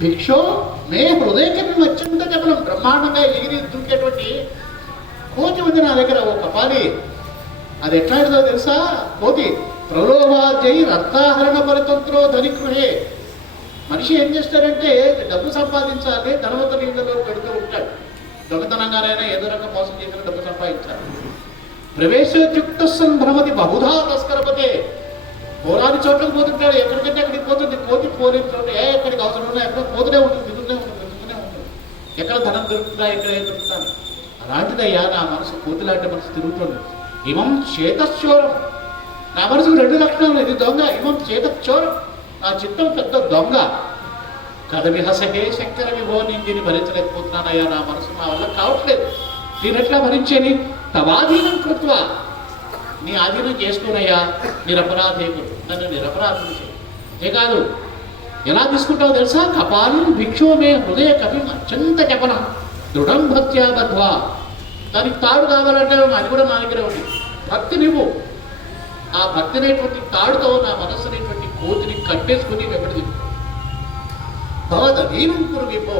భిక్షో మే హృదయకరం అత్యంత జపలం బ్రహ్మాండంగా ఎగిరి దూకేటువంటి కోతి ఉంది నా దగ్గర ఓ కపాలి. అది ఎట్లాంటిదో తెలుసా? కోతి ప్రలోభాజై రక్తాహరణ పరితంత్రో ధనికృహే మనిషి ఏం చేస్తాడంటే డబ్బు సంపాదించాలి ధనవంతుల ఇళ్ళలో పెడుతూ ఉంటాడు. దొంగతనంగానైనా ఏదో రకం మోసం చేసిన డబ్బు సంపాదించాలి. ప్రవేశోద్యుక్త సంభ్రమతి బహుధా తస్కరపతే పోరాని చోట్లకు పోతుంటాడు ఎక్కడికంటే అక్కడికి పోతుంది. కోతి పోలేని చోట ఏ ఎక్కడికి అవసరం ఉన్నా ఎక్కడ పోతూనే ఉంటుంది దిగుతూనే ఉంటుంది దిగుతూనే ఉంటుంది. ఎక్కడ ధనం దొరుకుతుందా ఎక్కడ ఏం దొరుకుతాను అలాంటిదయ్యా నా మనసు కోతిలాంటి మనసు తిరుగుతుంది. ఇమం చేతశ్చోరం. నా మనసుకు రెండు లక్షణాలు ఇది దొంగ ఇమం చేతశ్చోరం. నా చిత్తం పెద్ద దొంగ. కథ విహసహే శంకర విభో నేను దీన్ని భరించలేకపోతున్నానయ్యా నా మనసు నా వల్ల కావట్లేదు. దీని ఎట్లా తవాధీనం కృత్వ. నీ ఆధీనం చేసుకోనయ్యా నిరపరాధేకుడు నన్ను నిరపరాధం ఏ కాదు ఎలా తీసుకుంటావు తెలుసా? కపాలం భిక్షోమే హృదయ కవి అత్యంత జపనం దృఢం భక్త్యా బద్ధ్వా. దానికి తాడు కావాలంటే అది కూడా మా దగ్గర ఉంది. భక్తి నువ్వు. ఆ భక్తి అనేటువంటి తాడుతో నా మనస్సు అనేటువంటి కోతిని కట్టేసుకుని వెంబడి భవదీనం కురుగిపో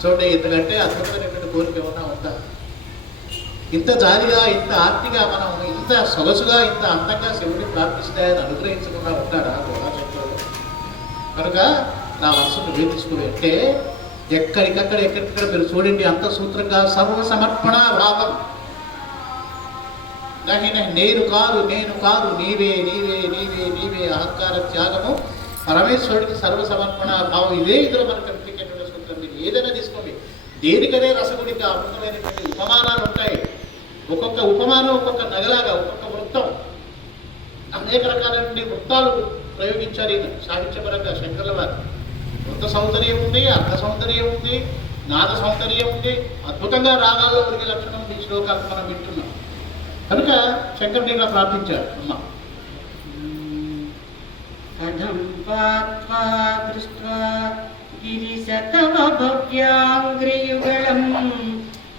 చూడండి ఎందుకంటే అద్భుతమైనటువంటి కోరిక ఏమన్నా ఉందా? ఇంత జాలిగా ఇంత ఆర్తిగా మనం ఇంత సొగసుగా ఇంత అందంగా శివుడిని ప్రార్థిస్తే ఆయన అనుగ్రహించకుండా ఉంటాడా గోళాచక్రుడు కనుక నా మనసును వేధించుకుని అంటే ఎక్కడికక్కడ ఎక్కడికక్కడ మీరు చూడండి అంత సూత్రంగా సర్వ సమర్పణ భావం నహి నేను కాదు నేను కాదు నీవే నీవే నీవే నీవే అహంకార త్యాగము. పరమేశ్వరుడికి సర్వ సమర్పణ భావం ఇదే ఇందులో మనకు కనిపించేటువంటి సూత్రం. మీరు ఏదైనా తీసుకోండి. దేనికదే రసగుడికి అమృతమైనటువంటి ఉపమానాలు ఉంటాయి. ఒక్కొక్క ఉపమానం ఒక్కొక్క నగలాగా ఒక్కొక్క వృత్తం. అనేక రకాలైన వృత్తాలు ప్రయోగించారు ఈయన. సాహిత్యపరంగా శంకర్ల వారు. వృత్త సౌందర్యం ఉంది అర్థ సౌందర్యం ఉంది నాద సౌందర్యం ఉంది. అద్భుతంగా రాగాల్లో ఉనికి లక్షణం ఈ శ్లోకాలను మనం వింటున్నాం. కనుక శంకరుడు ఇలా ప్రార్థించారు. అమ్మ. కథం పాత్వా దృష్ట్వా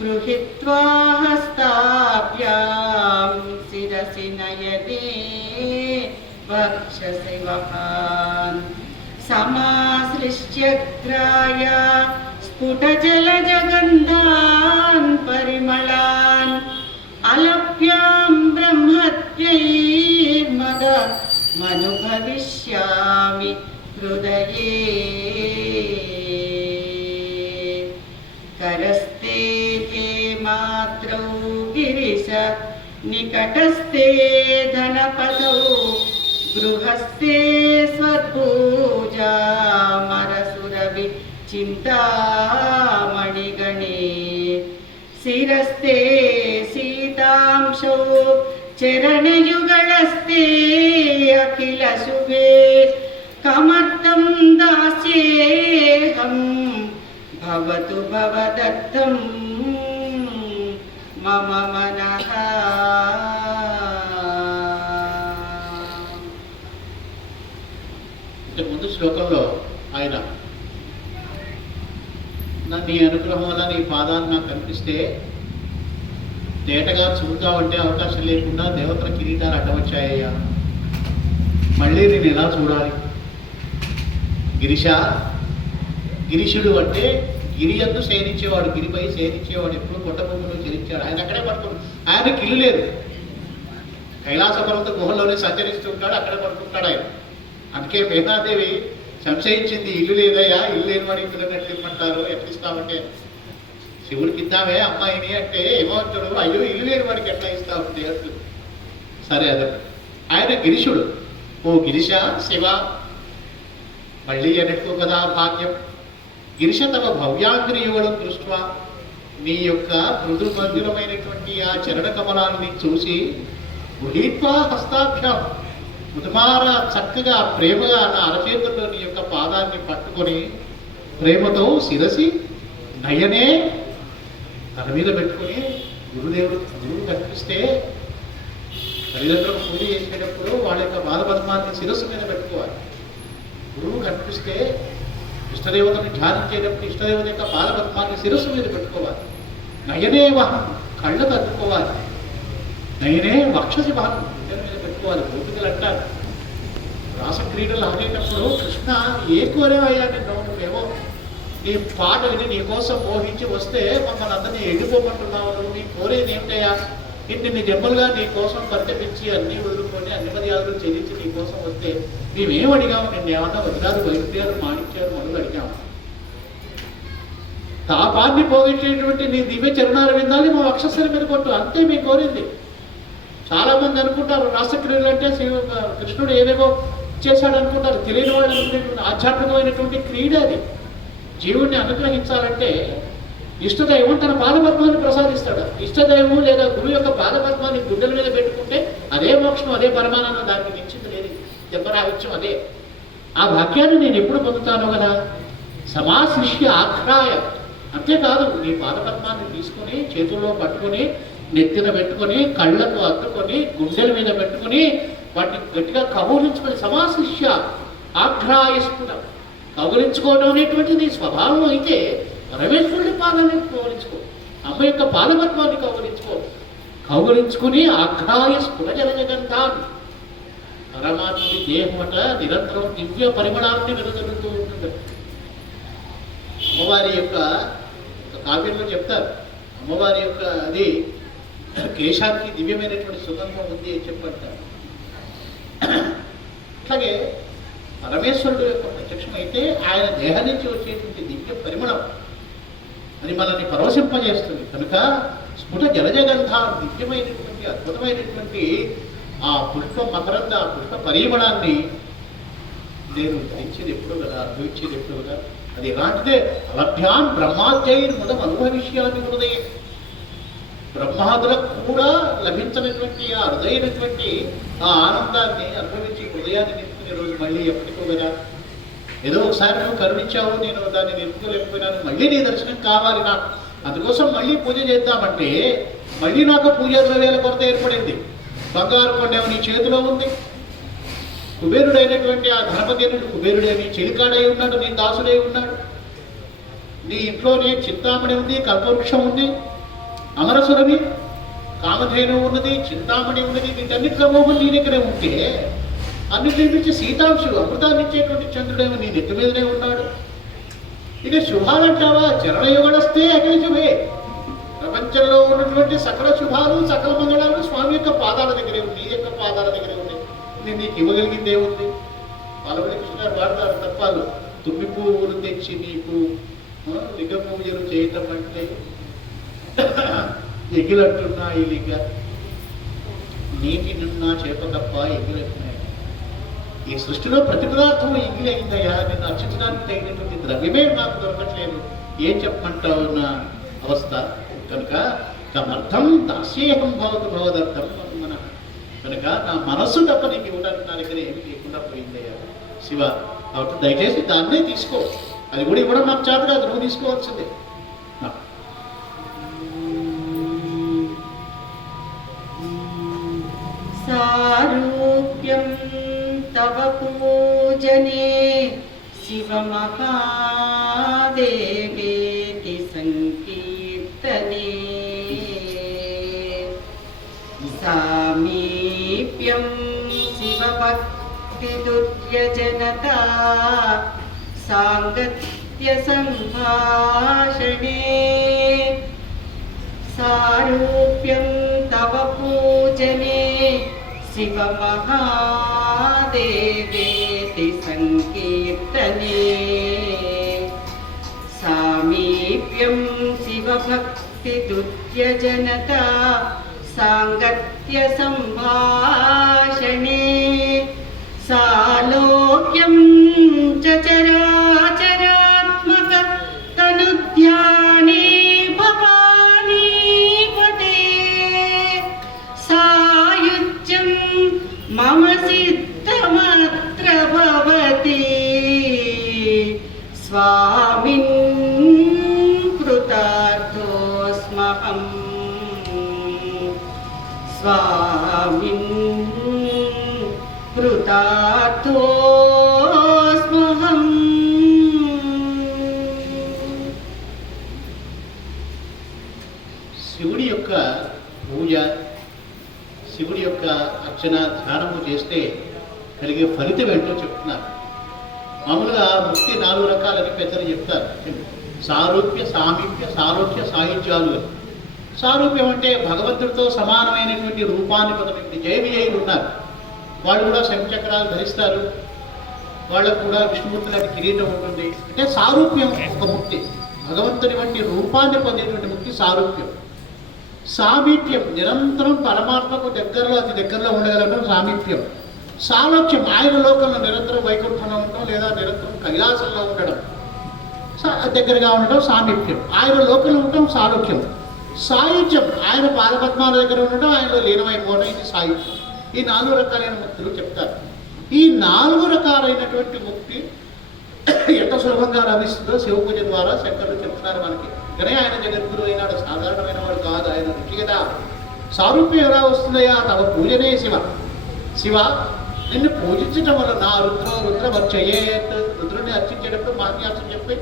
गृहीत्वा हस्ताभ्यां शिरसि नयने वक्षसि वहान्। समासृष्ट्यग्राय स्फुटजलजगन्धान् परिमलान् अलभ्यां ब्रह्मत्यैर्मद मनुभविष्यामि हृदये। निकटस्थे धनपदौ गृहस्थे स्वपूजा मरसुरवि चिन्तामणिगणे शिरस्ते सीतांशौ चरणयुगलस्ते अखिल शुभे कमर्थं दास्येऽहं भवतु भवदत्तं మమ మన అంటే ముందు శ్లోకంలో ఆయన నా నీ అనుగ్రహం వల్ల నీ పాదాలు నాకు కనిపిస్తే తేటగా ఉంటే అవకాశం లేకుండా దేవతల కిరీటాలు అడ్డవచ్చాయ్యా మళ్ళీ నేను ఎలా చూడాలి? గిరిశ గిరిశుడు అంటే గిరి అందు శయనించేవాడు గిరిపై శయనించేవాడు ఎప్పుడు కొండభూమిలో చరించాడు ఆయన అక్కడే పడుతుంది ఆయనకి ఇల్లు లేదు. కైలాస పర్వత గుహల్లోనే సంచరిస్తూ ఉంటాడు అక్కడే పడుకుంటాడు ఆయన. అందుకే మేధాదేవి సంశయించింది ఇల్లు లేదయ్యా ఇల్లు లేని వాడికి పిల్లనట్లు ఎట్లా ఇమ్మంటారు ఎట్లా ఇస్తామంటే శివుడికి ఇద్దామే అమ్మాయిని అంటే ఏమవుతాడు అయ్యో ఇల్లు లేని వాడికి ఎట్లా ఇస్తామంటే అంటుంది. సరే అదే ఆయన గిరిశుడు. ఓ గిరిశ శివ మళ్ళీ ఎనక్కు కదా భాగ్యం. గిరిశతవ తమ భవ్యాంగ్రియుగడం దృష్ట్యా నీ యొక్క మృదు మందిరమైనటువంటి ఆ చరణ కమలాన్ని చూసి గృహీత్వా హస్తాభ్యాం. ముదుమార చక్కగా ప్రేమగా నా అరచేతుల్లో నీ యొక్క పాదాన్ని పట్టుకొని ప్రేమతో శిరసి నయనే తన మీద పెట్టుకొని గురుదేవుడు గురువు కనిపిస్తే తల్లిదండ్రులకు పూజ చేసేటప్పుడు వాళ్ళ యొక్క బాధపద్మాన్ని శిరస్సు మీద పెట్టుకోవాలి. గురువు కనిపిస్తే ఇష్టదేవతను ధ్యానించేటప్పుడు ఇష్టదేవత యొక్క పాదపద్మాన్ని శిరస్సు మీద పెట్టుకోవాలి. నయనే వహం కళ్ళు తట్టుకోవాలి. నయనే వక్షసి వహం ఇద్దరి మీద పెట్టుకోవాలి. గోపికలు అంటారు. రాసక్రీడలు ఆడేటప్పుడు కృష్ణ ఏ కోరేవయ్యా నిన్ను నువ్వేమో నీ పాట విని నీ కోసం మోహించి వస్తే మమ్మల్ని అందరినీ ఎడిపోమంటున్నావు నువ్వు నీ కోరేది ఏమిటయ్యా? ఇన్ని జన్మలుగా నీ కోసం పరితపించి అన్ని వదులుకొని అన్ని మర్యాదలు చెల్లించి నీ కోసం వస్తే మేమేం అడిగాము నేను ఏమన్నా వదిలారు వైద్యాలు మాణిక్యాలు మొదలు అడిగాము తాపాన్ని పోగొట్టేటువంటి నీ దివ్య చరణాలు విందాలి మా అక్షస్సరి మీద కొట్టు. అంతే మీ కోరింది. చాలా మంది అనుకుంటారు రాసక్రియలు అంటే కృష్ణుడు ఏవేవో చేశాడు అనుకుంటారు తెలియని వాళ్ళు అనుకునేటువంటి ఆధ్యాత్మికమైనటువంటి క్రీడ అది. జీవుణ్ణి అనుగ్రహించాలంటే ఇష్టదైవం తన పాదపద్మాన్ని ప్రసాదిస్తాడు. ఇష్టదైవం లేదా గురువు యొక్క పాదపద్మాన్ని గుండెల మీద పెట్టుకుంటే అదే మోక్షం అదే పరమానందం దానికి మించింది లేదు. జన్మరాహిత్యం అదే. ఆ భాగ్యాన్ని నేను ఎప్పుడు పొందుతాను కదా? సమాశిష్య ఆఖ్రాయ అంతేకాదు నీ పాదపద్మాన్ని తీసుకొని చేతుల్లో పట్టుకొని నెత్తిన పెట్టుకొని కళ్ళకు అత్తుకొని గుండెల మీద పెట్టుకొని వాటిని గట్టిగా కబూలించుకొని సమాశిష్య ఆఘ్రాయస్ఫుటం కౌగులించుకోవడం అనేటువంటిది స్వభావం అయితే పరమేశ్వరుడి పాదాన్ని కౌగులించుకో. అమ్మ యొక్క పాదపద్మాన్ని కౌగులించుకో. కౌగులించుకుని ఆఘ్రాయ స్ఫుట జలజగంతాన్ని పరమాత్ముడి దేహమట నిరంతరం దివ్య పరిమళాన్ని వెలుగలుగుతూ ఉంటుంది. అమ్మవారి యొక్క ఒక కావ్యంలో చెప్తారు. అమ్మవారి యొక్క అది కేశానికి దివ్యమైనటువంటి సుగంధం ఉంది అని చెప్పంటారు. అట్లాగే పరమేశ్వరుడు యొక్క ప్రత్యక్షమైతే ఆయన దేహం నుంచి వచ్చేటువంటి దివ్య పరిమళం అది మనల్ని పరవశింపజేస్తుంది కనుక స్ఫుట జలజగంధ నిత్యమైనటువంటి అద్భుతమైనటువంటి ఆ పుష్ప మకరంద ఆ పుష్ప పరిమళాన్ని నేను ధరించేది ఎప్పుడు కదా అనుభవించేది ఎప్పుడు కదా. అది ఎలాంటిదే? అలభ్యాన్ బ్రహ్మాధ్యాయుని ముదం అనుభవిష్యాన్ని హృదయం. బ్రహ్మాదులకు కూడా లభించినటువంటి ఆ హృదయనటువంటి ఆ ఆనందాన్ని అనుభవించి హృదయాన్ని నింపుకునే రోజు మళ్ళీ ఎప్పటికో కదా. ఏదో ఒకసారి నువ్వు కరుణించావు నేను దాన్ని నింపుకోలేకపోయినాను మళ్ళీ నీ దర్శనం కావాలి నాకు. అందుకోసం మళ్ళీ పూజ చేద్దామంటే మళ్ళీ నాకు పూజ ద్రవ్యాల కొరత ఏర్పడింది. బంగారు కొండేమో నీ చేతిలో ఉంది. కుబేరుడైనటువంటి ఆ ధనపతినుడు కుబేరుడేమి చెలికాడై ఉన్నాడు నీ దాసుడై ఉన్నాడు. నీ ఇంట్లోనే చింతామణి ఉంది కల్పవృక్షం ఉంది అమరసురవి కామధేను ఉన్నది చింతామణి ఉన్నది వీటన్నిటి సమూహం నీ దగ్గరే ఉంటే అన్నిటి నుంచి సీతాంశుడు అమృతాన్ని ఇచ్చేటువంటి చంద్రుడేమో నీ నెత్తి మీదనే ఉన్నాడు. ఇక శుభాలంటావా? చరణయుగడస్తే అఖిలశుభే ప్రపంచంలో ఉన్నటువంటి సకల శుభాలు సకల మంగళాలు స్వామి యొక్క పాదాల దగ్గరే ఉంది నీ యొక్క పాదాల దగ్గరే ఉంది నేను నీకు ఇవ్వగలిగింది ఏముంది పాలవడి కృష్ణ గారు వాడతారు తప్పాలు. తుమ్మి పువ్వులు తెచ్చి నీకు ఆ, లింగ పూజలు చేయటం అంటే ఎగిలట్టున్నా ఈ లింగ. నీటి నున్నా చేప తప్ప ఎగిలట్టున్నాయి ఈ సృష్టిలో ప్రతి పదార్థం ఇంగిలి అయిందయ్యా నిన్ను అర్చించడానికి తగినటువంటి ద్రవ్యమే నాకు దొరకట్లేదు. ఏం చెప్పమంటావు నా అవస్థ? కనుక తమర్థం దాస్యేహం భవతు భవదర్థం మన కనుక నా మనస్సు తప్ప నీకు ఇవ్వడానికి నా దగ్గర ఏమి లేకుండా పోయిందయ్యా. శివ కాబట్టి దయచేసి దాన్నే తీసుకో. అది కూడా ఇవ్వడం నాకు చేత కాదు నువ్వు తీసుకోవాల్సిందే. సారూప్యం తవ పూజనే శివమహాదేవేతి సంకీర్తనే సామీప్యం శివభక్తిదుర్యజనతా సాంగత్య సంభాషణే సారూప్యం తవ పూజనే శివమహాదేవేతి సంకీర్తనే. సామీప్యం శివభక్తిదుర్యజనతా సాంగత్య చేస్తే కలిగే ఫలితం ఏంటో చెప్తున్నారు. మామూలుగా ముక్తి నాలుగు రకాలని పెద్దలు చెప్తారు. సారూప్య సామీప్య సారూప్య సాహిత్యాలు అని. సారూప్యం అంటే భగవంతుడితో సమానమైనటువంటి రూపాన్ని కొంతమంది జయ విజయులు ఉన్నారు. వాళ్ళు కూడా శంచక్రాలు ధరిస్తారు. వాళ్ళకు కూడా విష్ణుమూర్తి లాంటి కిరీటం ఉంటుంది. అంటే సారూప్యం ఒక ముక్తి. భగవంతుని వంటి రూపాన్ని పొందేటువంటి ముక్తి సారూప్యం. సామీప్యం నిరంతరం పరమాత్మకు దగ్గరలో అతి దగ్గరలో ఉండగలగడం సామీప్యం. సాలోక్యం ఆయన లోకంలో నిరంతరం వైకుంఠంలో ఉండడం లేదా నిరంతరం కైలాసంలో ఉండడం సా- దగ్గరగా ఉండడం సామీప్యం. ఆయన లోకంలో ఉండడం సాలోక్యం. సాయుధ్యం ఆయన పాదపద్మాల దగ్గర ఉండడం ఆయనలో లీనమైపోవడం ఇది సాయుధ్యం. ఈ నాలుగు రకాలైన ముక్తులు చెప్తారు. ఈ నాలుగు రకాలైనటువంటి ముక్తి ఎంత సులభంగా లభిస్తుందో శివ పూజ ద్వారా శంకరులు చెప్తున్నారు మనకి. కానీ ఆయన జగద్గురు అయినాడు సాధారణమైన వాడు కాదు ఆయన రుచి కదా. సారూప్యం ఎలా వస్తుందయ్యా? తవ పూజనే శివ. శివ నిన్ను పూజించడం వల్ల నా రుద్ర రుద్ర రుద్రుని అర్చించేటప్పుడు మాన్యాసం చెప్పి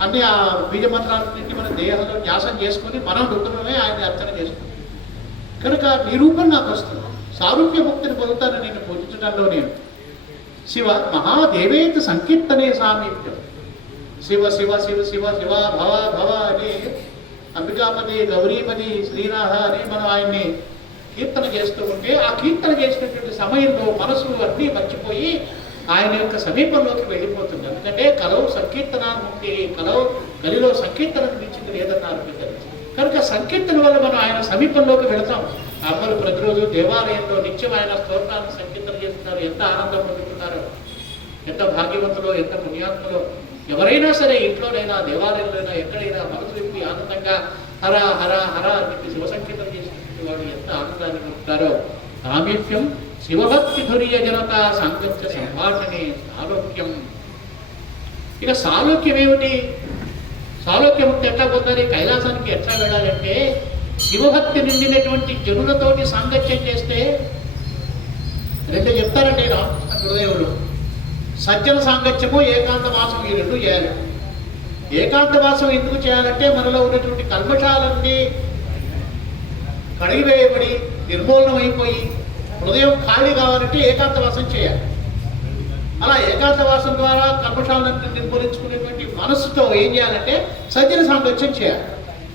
అన్ని ఆ బీజ మంత్రాలన్నింటి మన దేహంలో న్యాసం చేసుకొని మనం రుద్రమే ఆయన అర్చన చేసుకుంటాం. కనుక నీ రూపం నాకు వస్తుంది. సారూప్య ముక్తిని పొందుతాను నేను పూజించడంలో నేను. శివ మహాదేవేత సంకీర్తనే సామీప్యం శివ శివ శివ శివ శివ భవ భవ అని అంబికాపతి గౌరీపతి శ్రీనాథ అని మనం ఆయన్ని కీర్తన చేస్తూ ఉంటే ఆ కీర్తన చేసినటువంటి సమయంలో మనసు అన్నీ మర్చిపోయి ఆయన యొక్క సమీపంలోకి వెళ్ళిపోతుంది. ఎందుకంటే కలవు సంకీర్తన ఉంటే కలవు గలిలో సంకీర్తన అనిపించింది లేదన్నారు పెద్దలు కనుక సంకీర్తన వల్ల మనం ఆయన సమీపంలోకి వెళతాం. అమ్మలు ప్రతిరోజు దేవాలయంలో నిత్యం ఆయన స్తోత్రాన్ని సంకీర్తన చేస్తున్నారు. ఎంత ఆనందం పొందుతున్నారు ఎంత భాగ్యవంతులో ఎంత పుణ్యాత్మలో. ఎవరైనా సరే ఇంట్లోనైనా దేవాలయంలోనైనా ఎక్కడైనా మనసు విప్పి ఆనందంగా హర హర హర అని చెప్పి శివ సంకీర్తన చేసినటువంటి వాడు ఎంత ఆనందాన్ని పొందుతారో సామీప్యం శివభక్తి ధుర్య జనత సాంగత్య సంభాషణే సాలోక్యం. ఇక సాలోక్యం ఏమిటి? సాలోక్యముక్తి ఎట్లా పొందాలి కైలాసానికి ఎట్లా వెళ్ళాలంటే శివభక్తి నిండినటువంటి జనులతోటి సాంగత్యం చేస్తే రెండు చెప్తారండి రామకృష్ణ గురుదేవుడు సజ్జన సాంగత్యము ఏకాంత వాసం ఈ రెండు చేయాలి. ఏకాంత వాసం ఎందుకు చేయాలంటే మనలో ఉన్నటువంటి కల్మషాలన్నీ కడిగివేయబడి నిర్మూలనం అయిపోయి హృదయం ఖాళీ కావాలంటే ఏకాంత వాసం చేయాలి. అలా ఏకాంత వాసం ద్వారా కల్మషాలను నిర్మూలించుకునేటువంటి మనస్సుతో ఏం చేయాలంటే సజ్జన సాంగత్యం చేయాలి.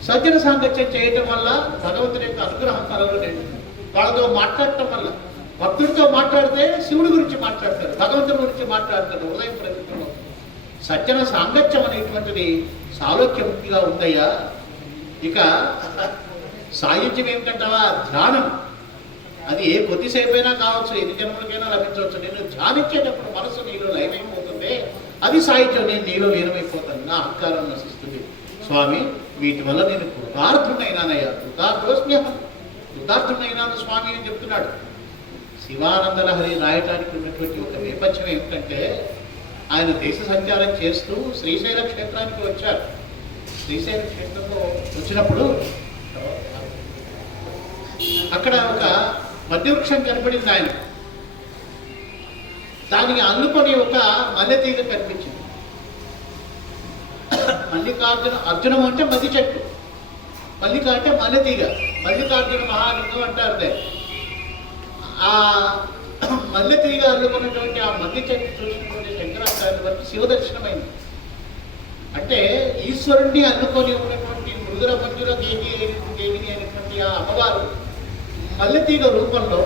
సజ్జన సాంగత్యం చేయటం వల్ల భగవంతుని యొక్క అనుగ్రహం కలగలేదు వాళ్ళతో మాట్లాడటం వల్ల భక్తుడితో మాట్లాడితే శివుడి గురించి మాట్లాడతాడు భగవంతుడి గురించి మాట్లాడతాడు హృదయం ప్రతిఫలం సజ్జన సాంగత్యం అనేటువంటిది సాలోక్యముక్తిగా ఉందయ్యా. ఇక సాయుధ్యం ఏమిటంటావా? ధ్యానం. అది ఏ కొద్దిసేపైనా కావచ్చు ఎన్ని జన్మలకైనా లభించవచ్చు. నేను ధ్యానించేటప్పుడు మనసు నీలో లయమైపోతుంది అది సాహిత్యం నేను నీలో లీనమైపోతాను. నా అహంకారం నశిస్తుంది. స్వామి వీటి వల్ల నేను కృతార్థుడైనానయ్యా కృతార్థోస్మ్యహం. కృతార్థుడైనాను స్వామి అని చెప్తున్నాడు. శివానంద లహరి రాయటానికి ఉన్నటువంటి ఒక నేపథ్యం ఏమిటంటే ఆయన దేశ సంచారం చేస్తూ శ్రీశైల క్షేత్రానికి వచ్చారు. శ్రీశైల క్షేత్రంలో వచ్చినప్పుడు అక్కడ ఒక మధ్యవృక్షం కనపడింది ఆయన. దానికి అందుకొని ఒక మల్లె తీగ కనిపించింది. మల్లికార్జున అర్జునం అంటే మధ్య చెట్టు. మల్లిక అంటే మల్లె తీగ మల్లికార్జున మహాలింగం అంటారు దాన్ని. ఆ మల్లె తీగ అల్లుకున్నటువంటి ఆ మల్లె చెట్టు చూసినటువంటి శంకరాచార్య వారికి శివ దర్శనమైంది అంటే ఈశ్వరుణ్ణి అల్లుకొని ఉన్నటువంటి మృదుల మంజుల దేవి దేవిని అనేటువంటి ఆ అమ్మవారు మల్లెతీగ రూపంలో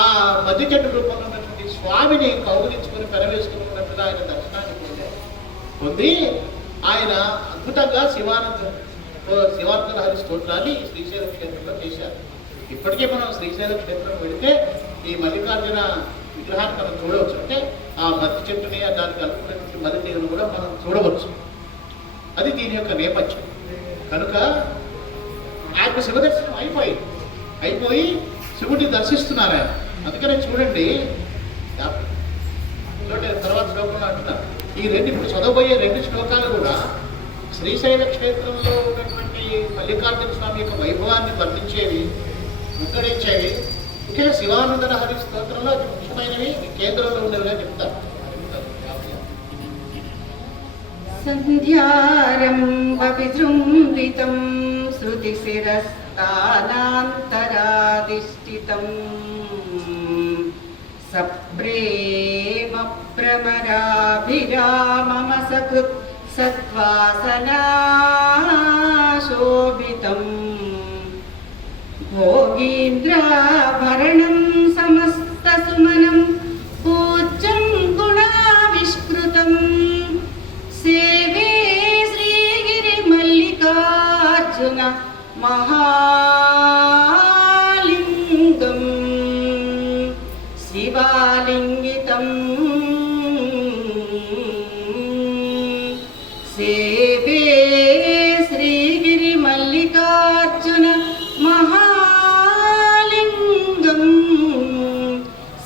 ఆ మధ్య చెట్టు రూపంలో ఉన్నటువంటి స్వామిని కౌగులించుకుని పెరవేసుకుని ఉన్నట్టుగా ఆయన దర్శనాన్ని పొందారు. పొంది ఆయన అద్భుతంగా శివానంద శివానంద హరి స్తోత్రాన్ని శ్రీశైల క్షేత్రంలో చేశారు. ఇప్పటికే మనం శ్రీశైల క్షేత్రం వెళితే ఈ మల్లికార్జున విగ్రహాన్ని మనం చూడవచ్చు. అంటే ఆ మధ్య చెట్టుని దానికి అనుకున్నటువంటి మధ్య తీగను కూడా మనం చూడవచ్చు. అది దీని యొక్క నేపథ్యం. కనుక ఆయన శివదర్శనం అయిపోయి అయిపోయి శివుడిని దర్శిస్తున్నారు ఆయన. అందుకనే చూడండి చూడండి తర్వాత శ్లోకంలో అంటున్నారు. ఈ రెండు ఇప్పుడు చదవబోయే రెండు శ్లోకాలు కూడా శ్రీశైల క్షేత్రంలో ఉన్నటువంటి మల్లికార్జున స్వామి యొక్క వైభవాన్ని వర్ణించేవి విక్రయించేవి ముఖ్యంగా శివానందన హరి స్తోత్రంలో అతి ముఖ్యమైనవి కేంద్రంలో ఉండేవిగా చెప్తారు. సంధ్యారంభిజృంభితం శృతి శిరస్థానాంతరాధిష్ఠితం. సప్రేమ ప్రమరాభిరామమ సకృత్ సద్వాసనా శోభితం ಭೋಗೀಂದ್ರ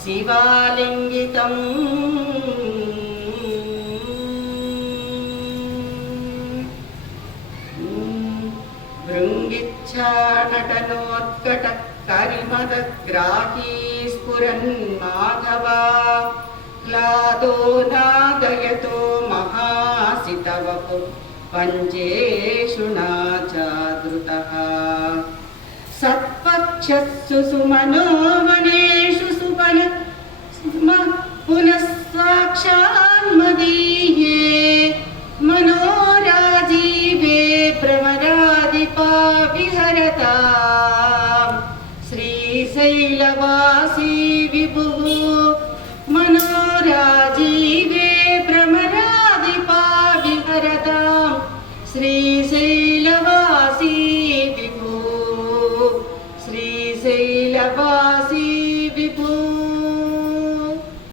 శివాలింగితం. భృంగిచ్చాటనోత్కట కరిమదగ్రాహీ స్ఫురన్ మాధవా. క్లాదో నాదయతో మహాసితవపు పంచేషు నాచాదృత. సత్పక్షస్సు సుమనోమనే